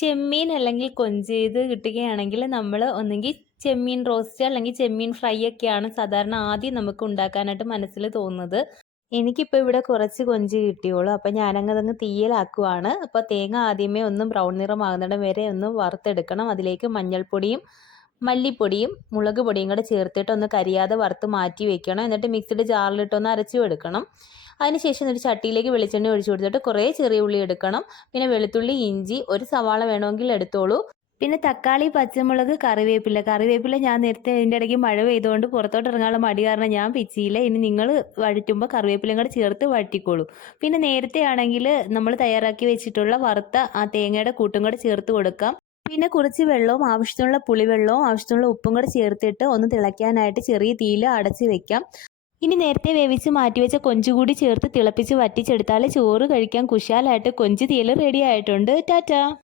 ചെമ്മീൻ അല്ലെങ്കിൽ കൊഞ്ച് ഇത് കിട്ടുകയാണെങ്കിൽ നമ്മൾ ഒന്നെങ്കിൽ ചെമ്മീൻ റോസ്റ്റ് അല്ലെങ്കിൽ ചെമ്മീൻ ഫ്രൈ ഒക്കെയാണ് സാധാരണ ആദ്യം നമുക്ക് ഉണ്ടാക്കാനായിട്ട് മനസ്സിൽ തോന്നുന്നത്. എനിക്കിപ്പോൾ ഇവിടെ കുറച്ച് കൊഞ്ച് കിട്ടിയോളൂ. അപ്പോൾ ഞാനങ്ങ് തീയലാക്കുവാണ്. അപ്പോൾ തേങ്ങ ആദ്യമേ ഒന്ന് ബ്രൗൺ നിറമാകുന്നിടം വരെ ഒന്ന് വറുത്തെടുക്കണം. അതിലേക്ക് മഞ്ഞൾപ്പൊടിയും മല്ലിപ്പൊടിയും മുളക് പൊടിയും കൂടെ ചേർത്തിട്ട് ഒന്ന് കരിയാതെ വറുത്ത് മാറ്റി വെക്കണം. എന്നിട്ട് മിക്സിയുടെ ജാറിലിട്ടൊന്ന് അരച്ചും എടുക്കണം. അതിനുശേഷം ഒരു ചട്ടിയിലേക്ക് വെളിച്ചെണ്ണ ഒഴിച്ചു കൊടുത്തിട്ട് കുറേ ചെറിയ ഉള്ളി എടുക്കണം. പിന്നെ വെളുത്തുള്ളി, ഇഞ്ചി, ഒരു സവാള വേണമെങ്കിൽ എടുത്തോളൂ. പിന്നെ തക്കാളി, പച്ചമുളക്, കറിവേപ്പില ഞാൻ നേരത്തെ ഇതിൻ്റെ ഇടയ്ക്ക് മഴ പെയ്തുകൊണ്ട് പുറത്തോട്ട് ഇറങ്ങാനുള്ള മടി കാരണം ഞാൻ പിച്ചിയില്ല. ഇനി നിങ്ങൾ വഴറ്റുമ്പോൾ കറിവേപ്പിലയും കൂടെ ചേർത്ത് വഴറ്റിക്കോളൂ. പിന്നെ നേരത്തെ ആണെങ്കിൽ നമ്മൾ തയ്യാറാക്കി വെച്ചിട്ടുള്ള വറുത്ത ആ തേങ്ങയുടെ കൂട്ടും കൂടെ ചേർത്ത് കൊടുക്കാം. പിന്നെ കുറച്ച് വെള്ളവും ആവശ്യത്തിനുള്ള പുളിവെള്ളവും ആവശ്യത്തിനുള്ള ഉപ്പും കൂടെ ചേർത്തിട്ട് ഒന്ന് തിളയ്ക്കാനായിട്ട് ചെറിയ തീയിൽ അടച്ച് വെക്കാം. ഇനി നേരത്തെ വേവിച്ച് മാറ്റിവെച്ച കൊഞ്ച് കൂടി ചേർത്ത് തിളപ്പിച്ച് വറ്റിച്ചെടുത്താൽ ചോറ് കഴിക്കാൻ കുശാലായിട്ട് കൊഞ്ച് തീയൽ റെഡി ആയിട്ടുണ്ട്. ടാറ്റാ.